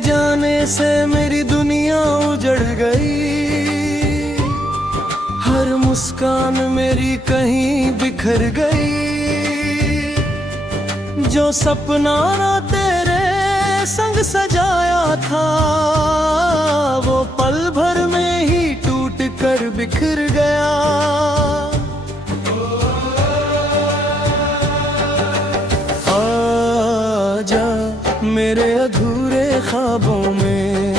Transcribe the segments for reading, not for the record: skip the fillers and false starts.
जाने से मेरी दुनिया उजड़ गई, हर मुस्कान मेरी कहीं बिखर गई। जो सपना ना तेरे संग सजाया था, वो पल भर में ही टूट कर बिखर गया। आजा मेरे अधूरे ख्वाबों में,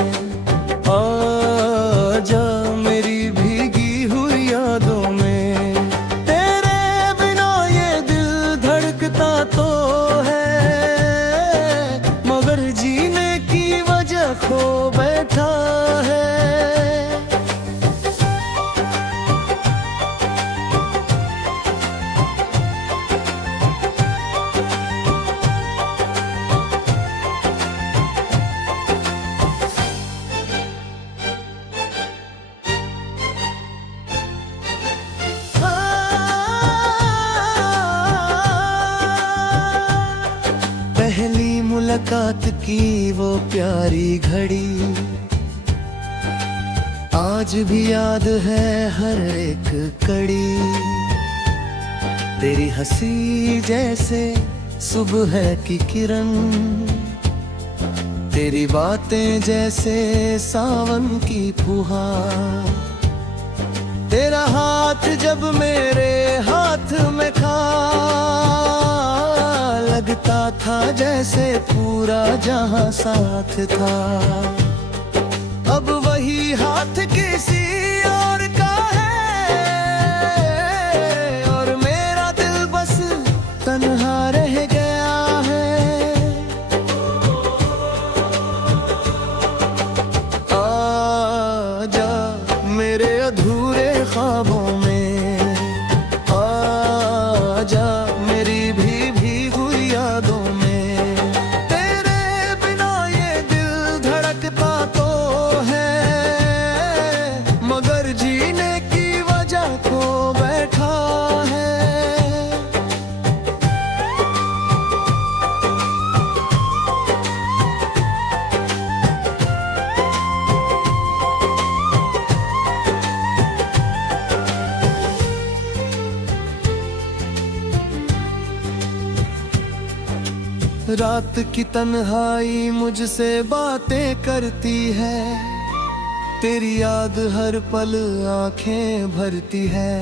आजा मेरी भीगी हुई यादों में। तेरे बिना ये दिल धड़कता तो है, मगर जीने की वजह खो बैठा है। पहली मुलाकात की वो प्यारी घड़ी आज भी याद है हर एक कड़ी। तेरी हंसी जैसे सुबह की किरण, तेरी बातें जैसे सावन की फुहार। तेरा हाथ जब मेरे हाथ में था, लगता था जैसे पूरा जहां साथ था। अब वही हाथ किसी और का है, और मेरा दिल बस तन्हा रह गया है। आजा मेरे अधूरे ख्वाबों में, आजा मेरी भीगी हुई यादों में। तेरे बिना ये दिल धड़कता तो है, मगर जीने की वजह खो बैठा है। रात की तन्हाई मुझसे बातें करती है, तेरी याद हर पल आंखें भरती है।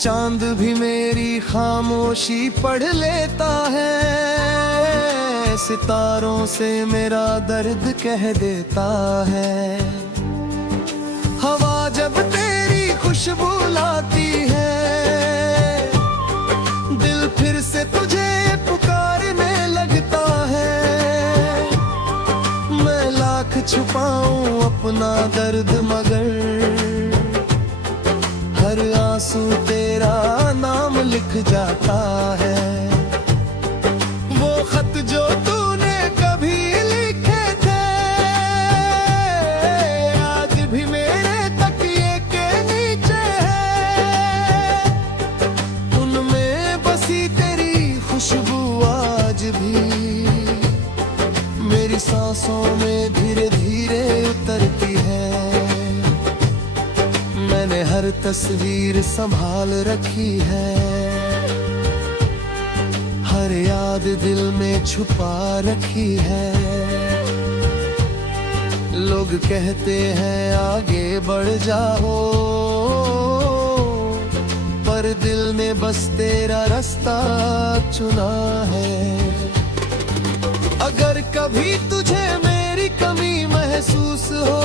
चांद भी मेरी खामोशी पढ़ लेता है, सितारों से मेरा दर्द कह देता है। हवा जब तेरी खुशबू लाती है, दिल फिर से तुझे पुकारने लगता है। मैं लाख छुपाऊं अपना दर्द, मगर हर आंसू तेरा नाम लिख जाता है। वो खत जो तूने कभी लिखे थे, आज भी मेरे तकिए के नीचे है। उनमें बसी तेरी खुशबू आज भी मेरी सांसों में धीरे धीरे उतरती है। मैंने हर तस्वीर संभाल रखी है, हर याद दिल में छुपा रखी है। लोग कहते हैं आगे बढ़ जाओ, पर दिल ने बस तेरा रास्ता चुना है। अगर कभी तुझे मेरी कमी महसूस हो,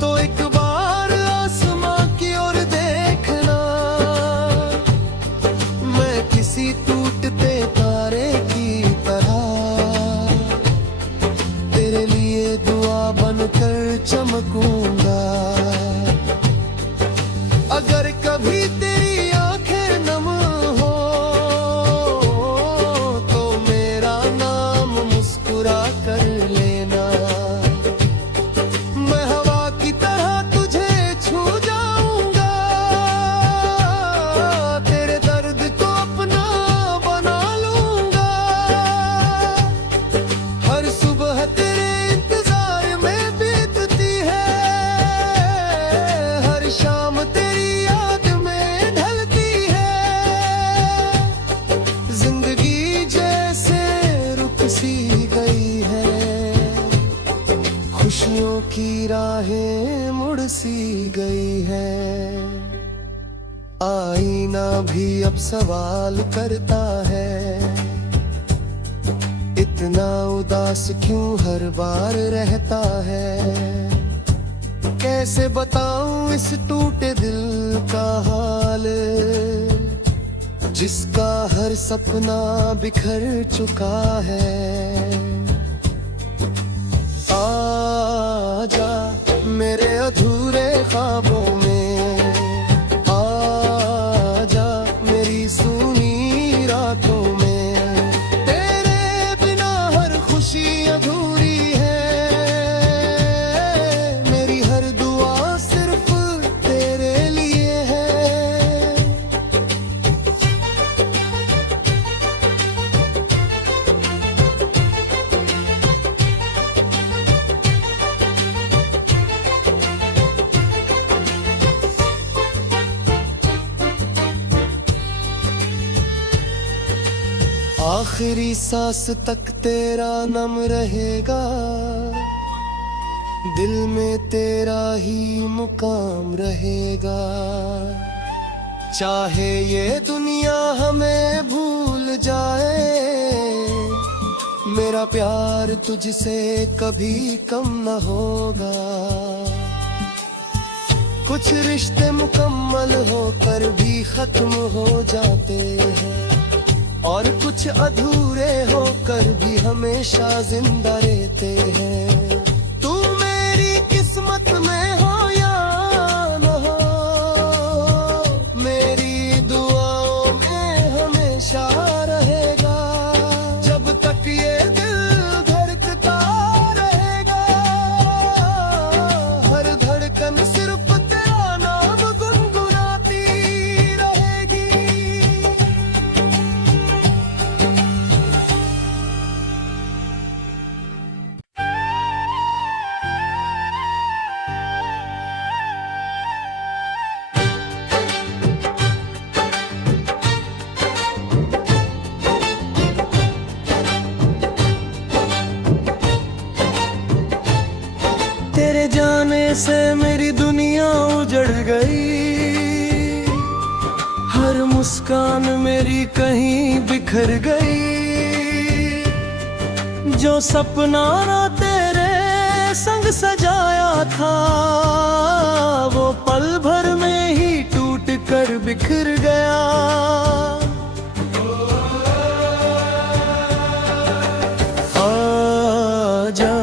तो एक बार आसमां की ओर देखना। मैं किसी टूटते तारे की तरह तेरे लिए दुआ बनकर चमकूंगा। अगर कभी तेरी आंखें नम हो, तो मेरा नाम मुस्कुरा कर लेना। मैं जिंदगी जैसे रुक सी गई है, खुशियों की राहें मुड़ सी गई है। आईना भी अब सवाल करता है, इतना उदास क्यों हर बार रहता है। कैसे बताऊं इस टूटे दिल का हाल, जिसका हर सपना बिखर चुका है। आजा मेरे अधूरे ख्वाबों में, आजा मेरी सूनी रातों में। तेरे बिना हर खुशी अधूरी है, मेरी हर दुआ सिर्फ तेरे लिए है। आखिरी सांस तक तेरा नाम रहेगा, दिल में तेरा ही मुकाम रहेगा। चाहे ये दुनिया हमें भूल जाए, मेरा प्यार तुझसे कभी कम न होगा। कुछ रिश्ते मुकम्मल होकर भी खत्म हो जाते हैं, और कुछ अधूरे होकर भी हमेशा जिंदा रहते हैं। तू मेरी किस्मत में हो या न हो, मेरी दुआओं में हमेशा रहेगा। जब तक ये दिल धड़कता रहेगा, हर धड़कन सिर्फ तेरा नाम गुनगुनाती रहेगी। तेरे जाने से मेरी दुनिया उजड़ गई, हर मुस्कान मेरी कहीं बिखर गई। जो सपना ना तेरे संग सजाया था, वो पल भर में ही टूट कर बिखर गया। आजा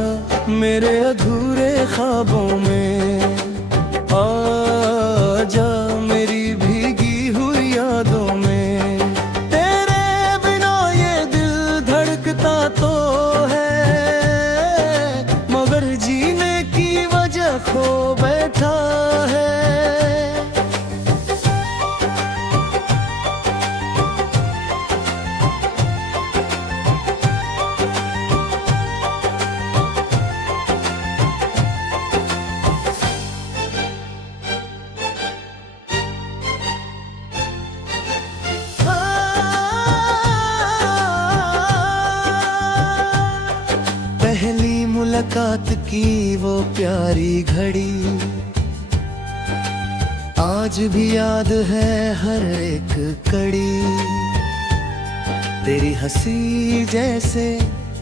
मेरे अधूरे ख्वाबों में, आजा मेरी भीगी हुई यादों में। तेरे बिना ये दिल धड़कता तो है, मगर जीने की वजह खो बैठा है। पहली मुलाकात की वो प्यारी घड़ी, आज भी याद है हर एक कड़ी। तेरी हंसी जैसे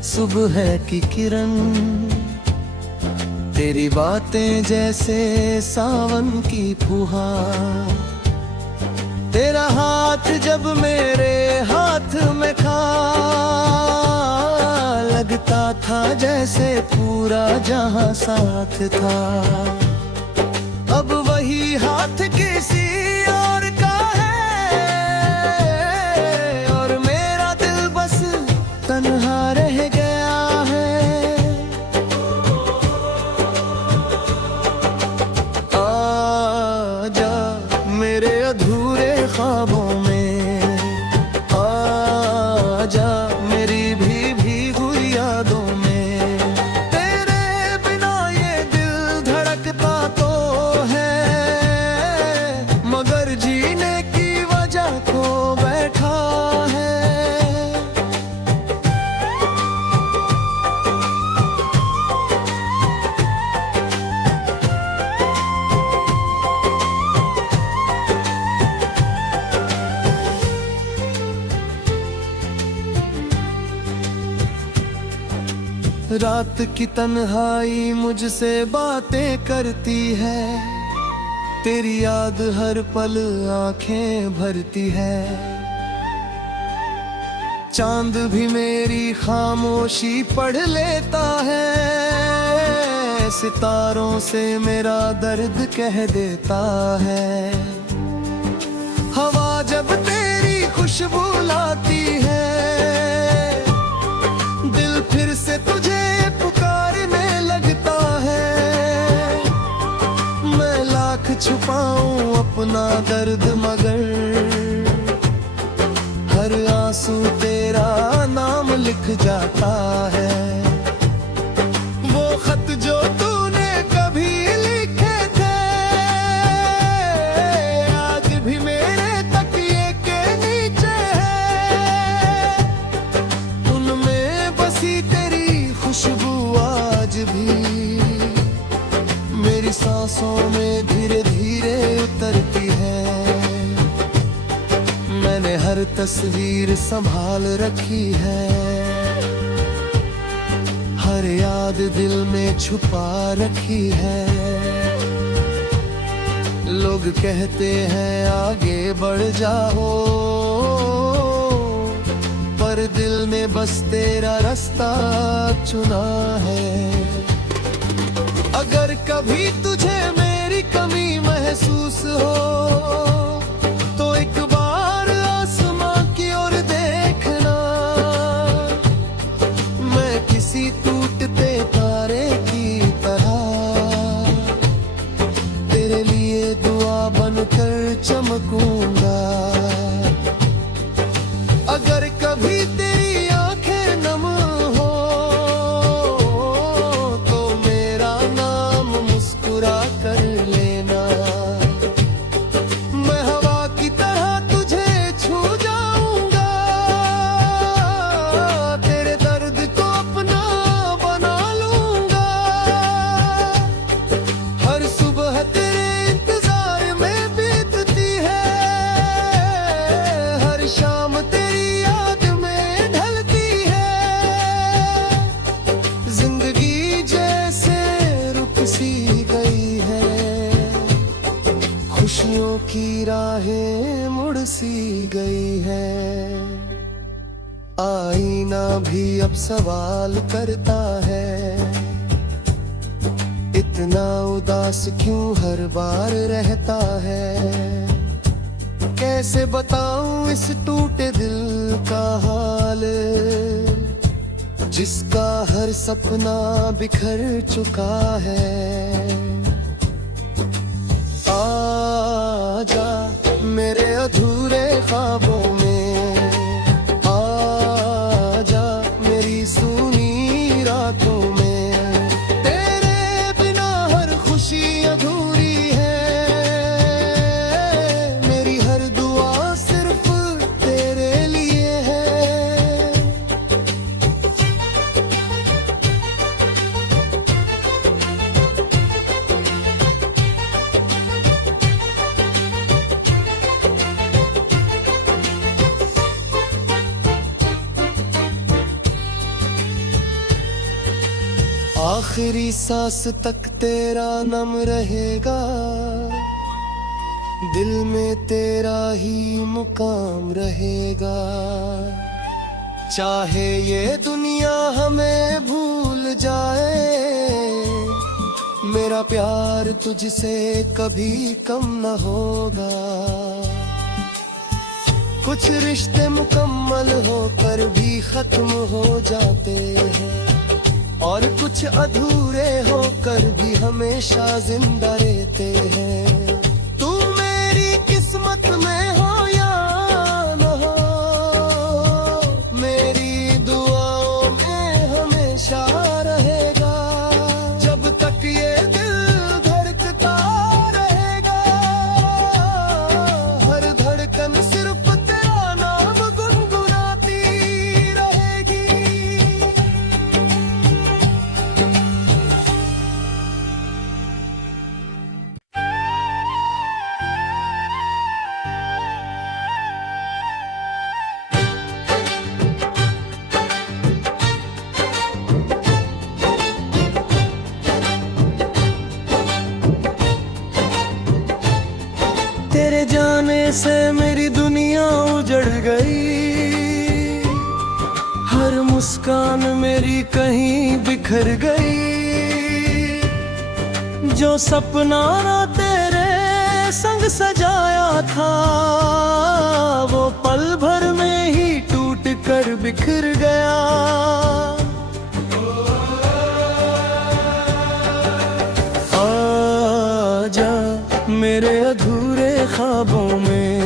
सुबह की किरण, तेरी बातें जैसे सावन की फुहार। तेरा हाथ जब मेरे हाथ में था, लगता था जैसे पूरा जहां साथ था। अब वही हाथ किसी और का है, और मेरा दिल बस तन्हा रह गया है। आजा मेरे अधूरे ख्वाबों में, आजा मेरी भीगी हुई यादों में। तेरे बिना ये दिल धड़कता तो है, मगर जीने की वजह खो बैठा है। रात की तन्हाई मुझसे बातें करती है, तेरी याद हर पल आंखें भरती है। चांद भी मेरी खामोशी पढ़ लेता है, सितारों से मेरा दर्द कह देता है। हवा जब तेरी खुशबू लाती है, दिल फिर से तुझे पुकारने लगता है। मैं लाख छुपाऊं अपना दर्द मगर हर आंसू तेरा नाम लिख जाता है। वो खत जो तूने कभी लिखे थे, आज भी मेरे तकिए के नीचे है। उनमें बसी तेरी खुशबू आज भी मेरी सांसों में धीरे धीरे उतरती है। मैंने हर तस्वीर संभाल रखी है, हर याद दिल में छुपा रखी है। लोग कहते हैं आगे बढ़ जाओ, पर दिल ने बस तेरा रास्ता चुना है। अगर कभी तुझे मेरी कमी महसूस हो तो एक बार आसमां की ओर देखना। मैं किसी टूटते तारे की तरह तेरे लिए दुआ बनकर चमकूंगा। अगर कभी तेरी आंखें नम हो तो मेरा नाम मुस्कुरा कर लेना। मैं हवा की तरह तुझे छू जाऊंगा, तेरे दर्द को अपना बना लूंगा। हर सुबह तेरे इंतजार में बीतती है, हर शाम तेरी याद में ढलती है। जिंदगी जैसे रुक सी गई है, खुशियों की राहें मुड़ सी गई है। आईना भी अब सवाल करता है, इतना उदास क्यों हर बार रहता है। कैसे बताऊं इस टूटे दिल का हाल, जिसका हर सपना बिखर चुका है। आजा मेरे अधूरे ख्वाबों में, आजा मेरी सूनी रातों में। तेरे बिना हर खुशी अधूरी है, मेरी हर दुआ सिर्फ तेरे लिए है। आखिरी सांस तक तेरा नाम रहेगा, दिल में तेरा ही मुकाम रहेगा। चाहे ये दुनिया हमें भूल जाए, मेरा प्यार तुझसे कभी कम न होगा। कुछ रिश्ते मुकम्मल होकर भी खत्म हो जाते हैं, और कुछ अधूरे होकर भी हमेशा जिंदा रहते हैं। तू मेरी किस्मत में हो या न हो, मेरी दुआओं में हमेशा रहेगा। जब तक ये दिल धड़कता रहेगा, हर धड़कन सिर्फ तेरा नाम गुनगुनाती रहेगी। हर मुस्कान मेरी कहीं बिखर गई, जो सपना ना तेरे संग सजाया था वो पल भर में ही टूट कर बिखर गया। आजा मेरे अधूरे ख्वाबों में,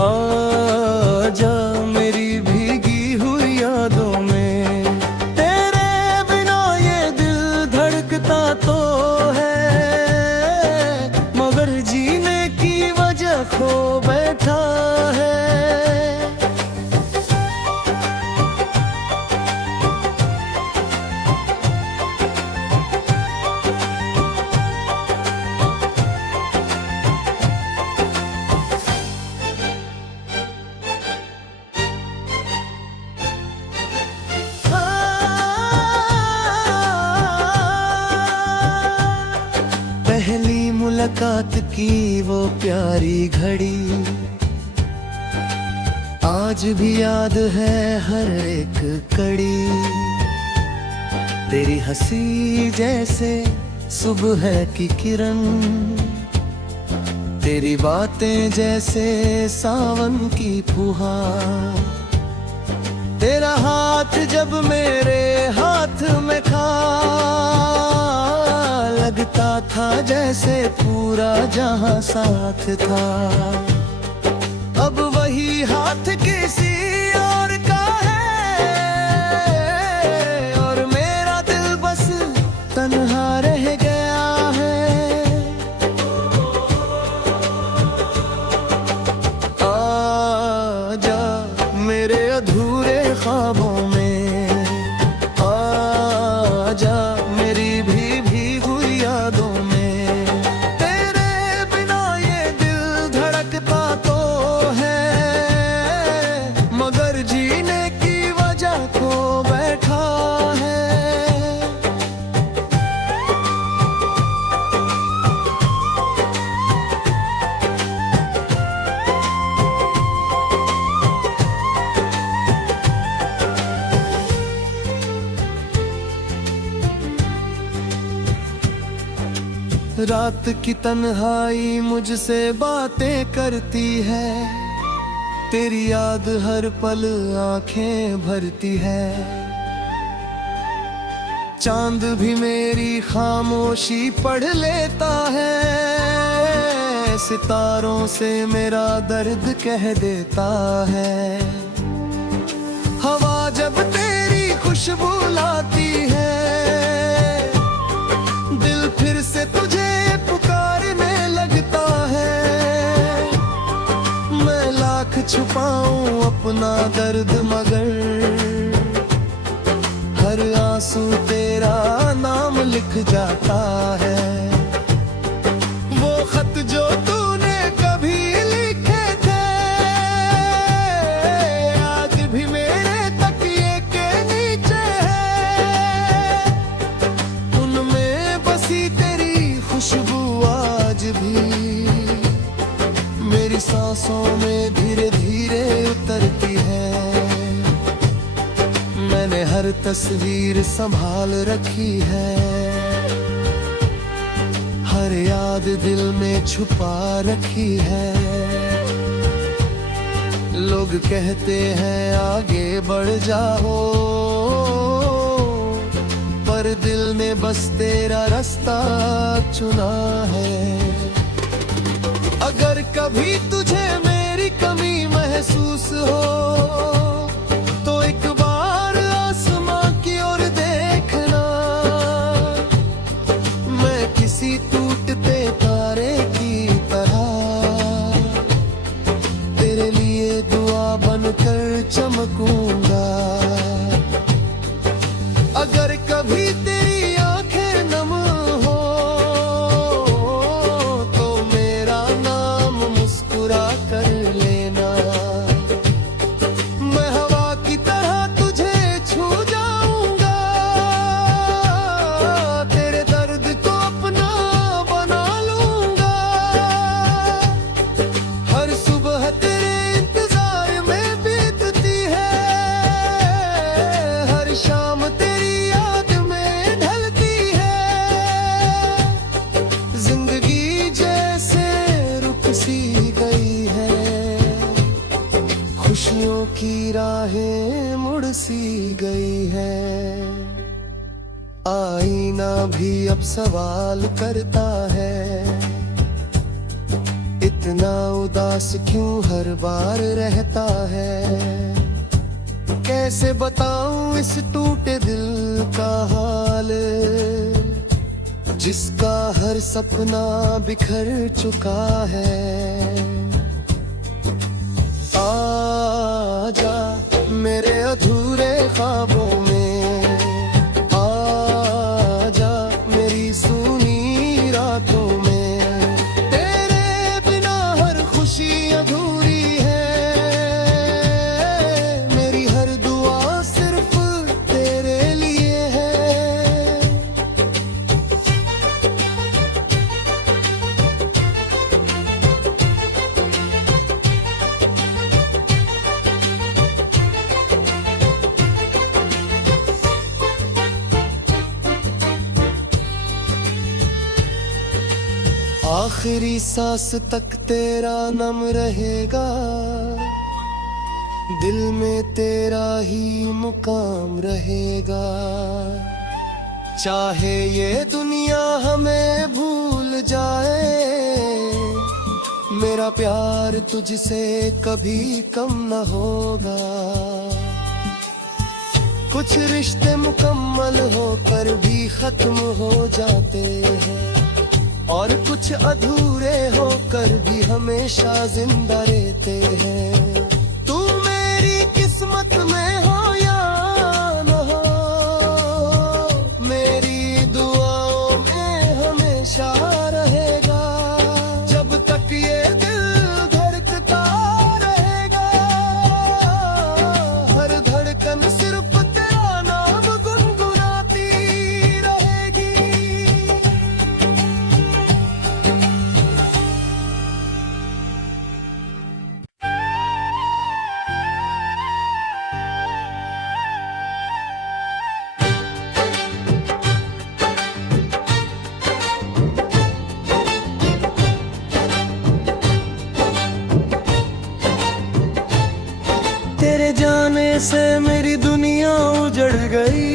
आजा मेरी भीगी हुई यादों में। तेरे बिना ये दिल धड़कता तो है, मगर जीने की वजह खो बैठा है। पहली मुलाकात की वो प्यारी घड़ी आज भी याद है हर एक कड़ी। तेरी हंसी जैसे सुबह की किरण, तेरी बातें जैसे सावन की फुहार। तेरा हाथ जब मेरे हाथ में था लगता था जैसे पूरा जहां साथ था। अब वही हाथ किसी और का है और मेरा दिल बस तन्हा रह गया है। आजा मेरे अधूरे ख्वाबों में, आजा मेरी भी हुई यादों में। तेरे बिना ये दिल धड़कता तो है, मगर जीने की वजह खो बैठा है। रात की तन्हाई मुझसे बातें करती है, तेरी याद हर पल आंखें भरती है। चांद भी मेरी खामोशी पढ़ लेता है, सितारों से मेरा दर्द कह देता है। हवा जब तेरी खुशबू लाती है, दिल फिर से तुझे पुकारने लगता है। मैं लाख छुपाऊं अपना दर्द मगर हर आंसू तेरा नाम लिख जाता है। वो खत जो तूने कभी लिखे थे आज भी मेरे तकिए के नीचे है। उनमें बसी तेरी खुशबू आज भी मेरी सांसों में धीरे धीरे उतरती है। मैंने हर तस्वीर संभाल रखी है, हर याद दिल में छुपा रखी है। लोग कहते हैं आगे बढ़ जाओ, पर दिल ने बस तेरा रास्ता चुना है। अगर कभी तुझे मेरी कमी महसूस हो तो एक बार आसमां की ओर देखना। मैं किसी टूटते तारे की तरह तेरे लिए दुआ बनकर चमकूंगा। अगर कभी तेरी आंखें नम हो तो मेरा नाम मुस्कुरा कर लेना। मैं में मुड़ सी गई है। आईना भी अब सवाल करता है, इतना उदास क्यों हर बार रहता है। कैसे बताऊं इस टूटे दिल का हाल, जिसका हर सपना बिखर चुका है। आजा मेरे अधूरे ख्वाबों में, आजा मेरी सूनी रातों में। तेरे बिना हर खुशी अधूरी है, मेरी हर दुआ सिर्फ तेरे लिए है। आखिरी सांस तक तेरा नाम रहेगा, दिल में तेरा ही मुकाम रहेगा। चाहे ये दुनिया हमें भूल जाए, मेरा प्यार तुझसे कभी कम न होगा। कुछ रिश्ते मुकम्मल होकर भी खत्म हो जाते हैं, और कुछ अधूरे होकर भी हमेशा जिंदा रहते हैं। तू मेरी किस्मत में हो या न हो, मेरी दुआओं में हमेशा रहेगा। जब तक ये दिल धड़कता रहेगा, हर धड़कन सिर्फ तेरा नाम गुनगुनाती रहेगी। तेरे जाने से मेरी दुनिया उजड़ गई,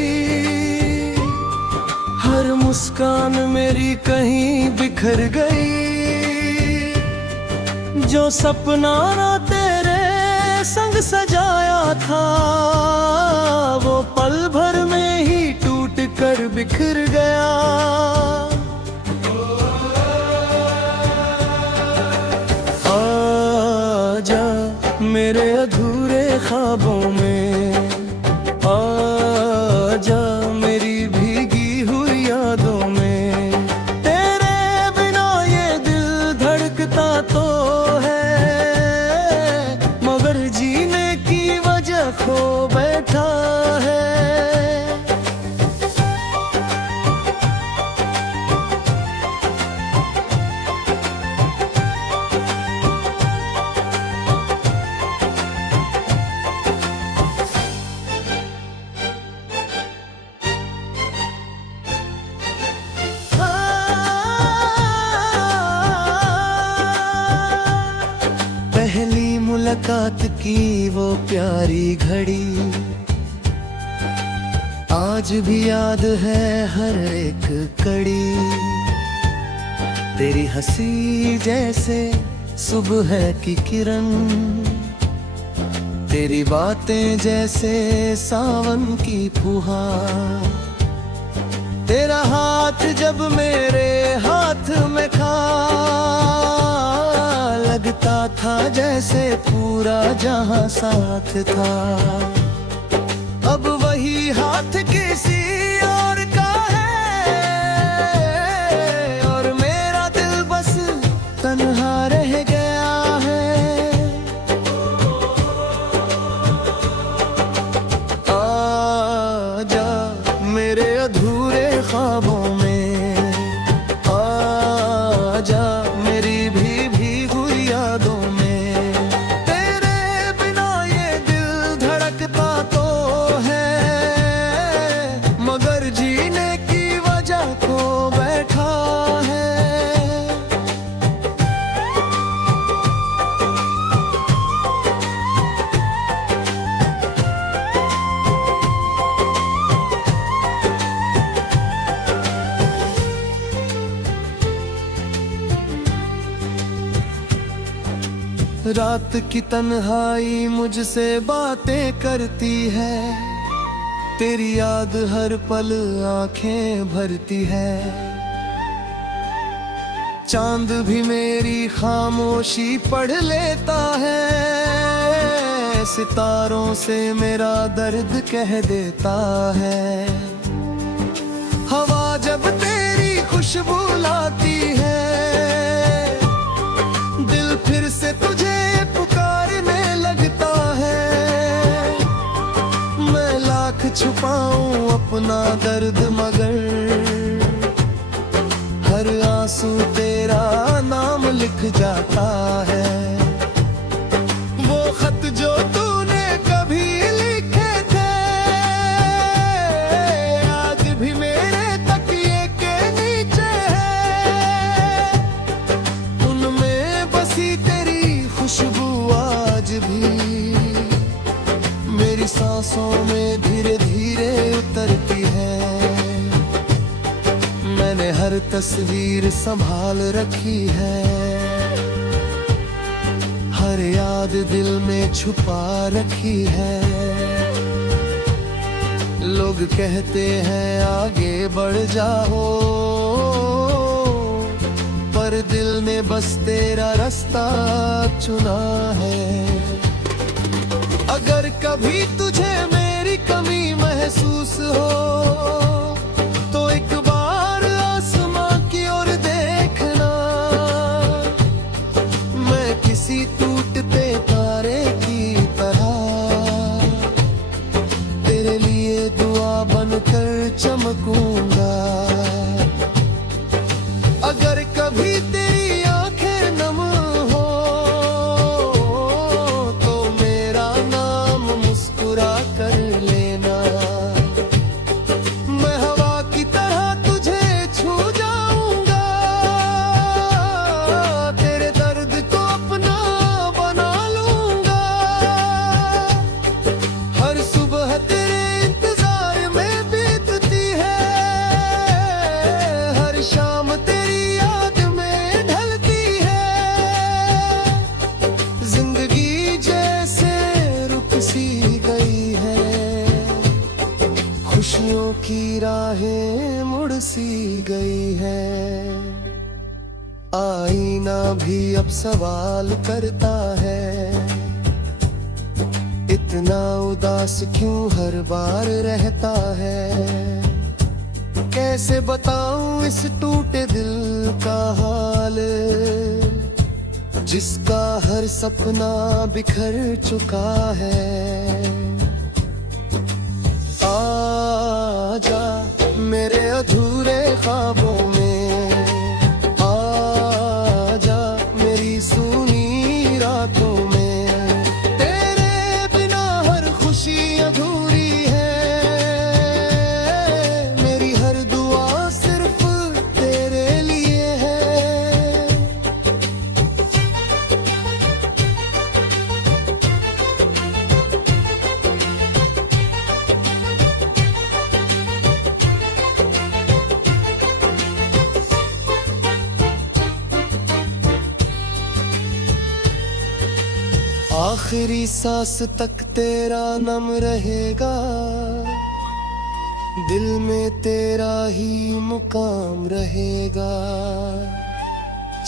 हर मुस्कान मेरी कहीं बिखर गई। जो सपना ना तेरे संग सजाया था, वो पल भर में ही टूट कर बिखर गया। आजा मेरे अधूरे ख्वाबों में, आजा मेरी भीगी हुई यादों में। तेरे बिना ये दिल धड़कता तो है, मगर जीने की वजह खो बैठा है। पहली मुलाकात की वो प्यारी घड़ी, आज भी याद है हर एक कड़ी। तेरी हंसी जैसे सुबह की किरण, तेरी बातें जैसे सावन की फुहार। तेरा हाथ जब मेरे हाथ में था, लगता था जैसे पूरा जहां साथ था। अब वही हाथ किसी और का है, और मेरा दिल बस तन्हा रह गया है। आजा मेरे अधूरे ख्वाबों में, आजा मेरी भी हुई यादों में। तेरे बिना ये दिल धड़कता रात की तन्हाई मुझसे बातें करती है, तेरी याद हर पल आंखें भरती है। चांद भी मेरी खामोशी पढ़ लेता है, सितारों से मेरा दर्द कह देता है। हवा जब तेरी खुशबू लाती है, दिल फिर से तुझे पुकारने लगता है। मैं लाख छुपाऊं अपना दर्द मगर हर आंसू तेरा नाम लिख जाता है। वो खत जो तूने कभी लिखे थे, आज भी मेरे तकिए के नीचे है। उनमें बसी तेरी खुशबू आज भी मेरी सांसों में धीरे धीरे उतरती है। मैंने हर तस्वीर संभाल रखी है, हर याद दिल में छुपा रखी है। लोग कहते हैं आगे बढ़ जाओ, पर दिल ने बस तेरा रास्ता चुना है। अगर कभी तुझे मेरी कमी महसूस हो तो एक बार आसमां की ओर देखना। मैं किसी टूटते तारे की तरह तेरे लिए दुआ बनकर चमकूंगा। अगर कभी तेरी आंखें नम हो तो मेरा नाम मुस्कुरा कर लेना। मैं हवा की तरह तुझे छू जाऊंगा, तेरे दर्द को अपना बना लूंगा। हर सुबह तेरे इंतजार में बीतती है, हर शाम तेरी याद में ढलती है। जिंदगी जैसे रुक सी गई है, खुशियों की राहें मुड़ सी गई है। आईना भी अब सवाल करता है, इतना उदास क्यों हर बार रहता है। कैसे बताऊं इस टूटे दिल का हाल, जिसका हर सपना बिखर चुका है। आजा मेरे अधूरे ख्वाबों में, आजा मेरी सूनी रातों में। तेरे बिना हर खुशी अधूरी है, मेरी हर दुआ सिर्फ तेरे लिए है। आखिरी सांस तक तेरा नाम रहेगा, दिल में तेरा ही मुकाम रहेगा।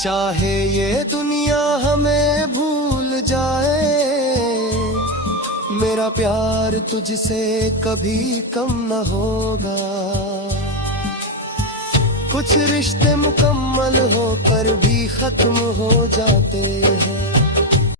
चाहे ये दुनिया हमें भूल जाए, मेरा प्यार तुझसे कभी कम न होगा। कुछ रिश्ते मुकम्मल होकर भी खत्म हो जाते हैं,